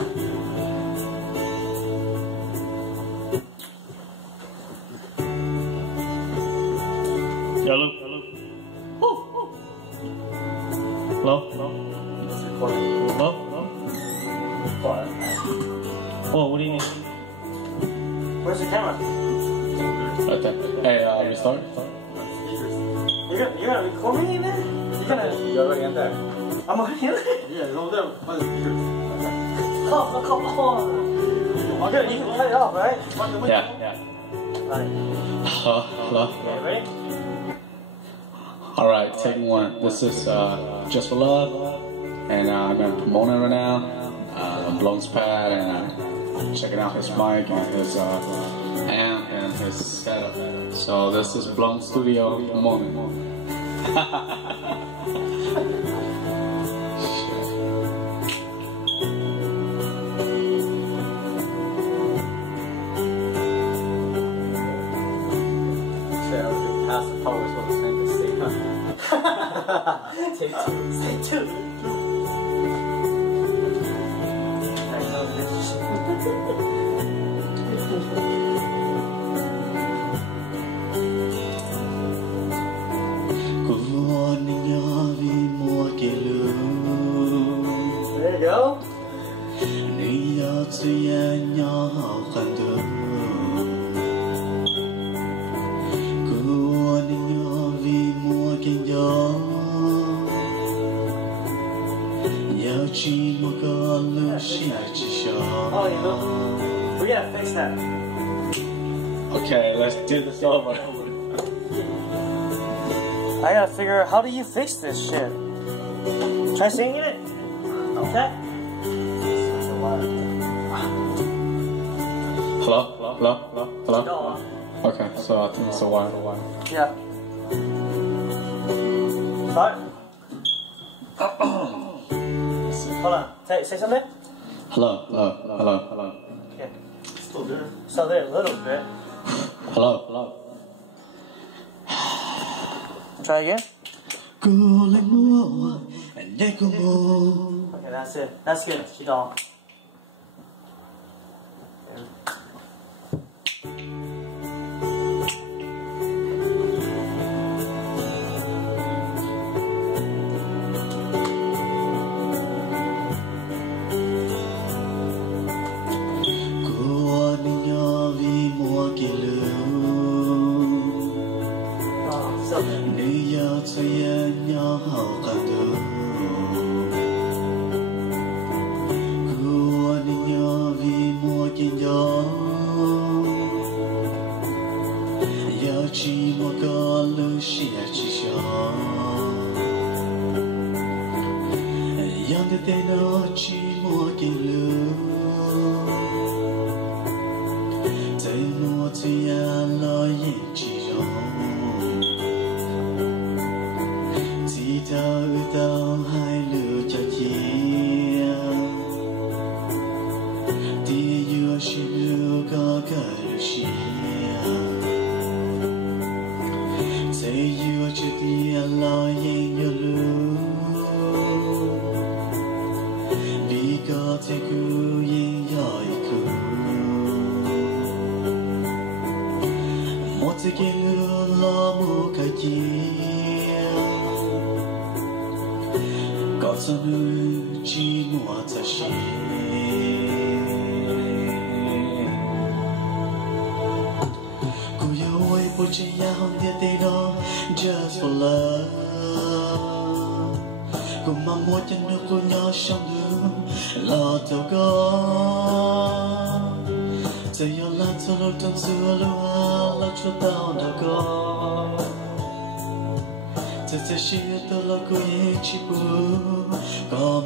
Hello. Hello. Hello. Oh, what do you need? Where's the camera? Okay. Hey, restart. You're gonna record me in there? You're already in there. I'm already in there? Yeah, it's over there by the speakers. Oh, come on. Okay, you can cut it off, right? Yeah. Alright. Hello. Okay, ready? All right, take one. This is Just for Love, and I'm gonna promote it right now. Blong's pad, and checking out his mic and his amp and his setup. So this is Blong Studio moment. Take two. I know this. There you go. Oh, you know, we gotta fix that. Okay, let's do this over. I gotta figure out how do you fix this shit. Try singing it. Okay. Hello. No. Okay, so I think it's a while. Yeah. Start. Hold on. Say something. Hello. Okay. Still there. So there a little bit. Hello. Try again. Okay, that's it. That's good. She don't. Just for love, cùng mong muốn chân nước của nhau trong đường lo tàu có giờ yêu là cho lâu trong xưa lâu là cho tao đã có giờ chỉ tôi là cô ấy chỉ buồn có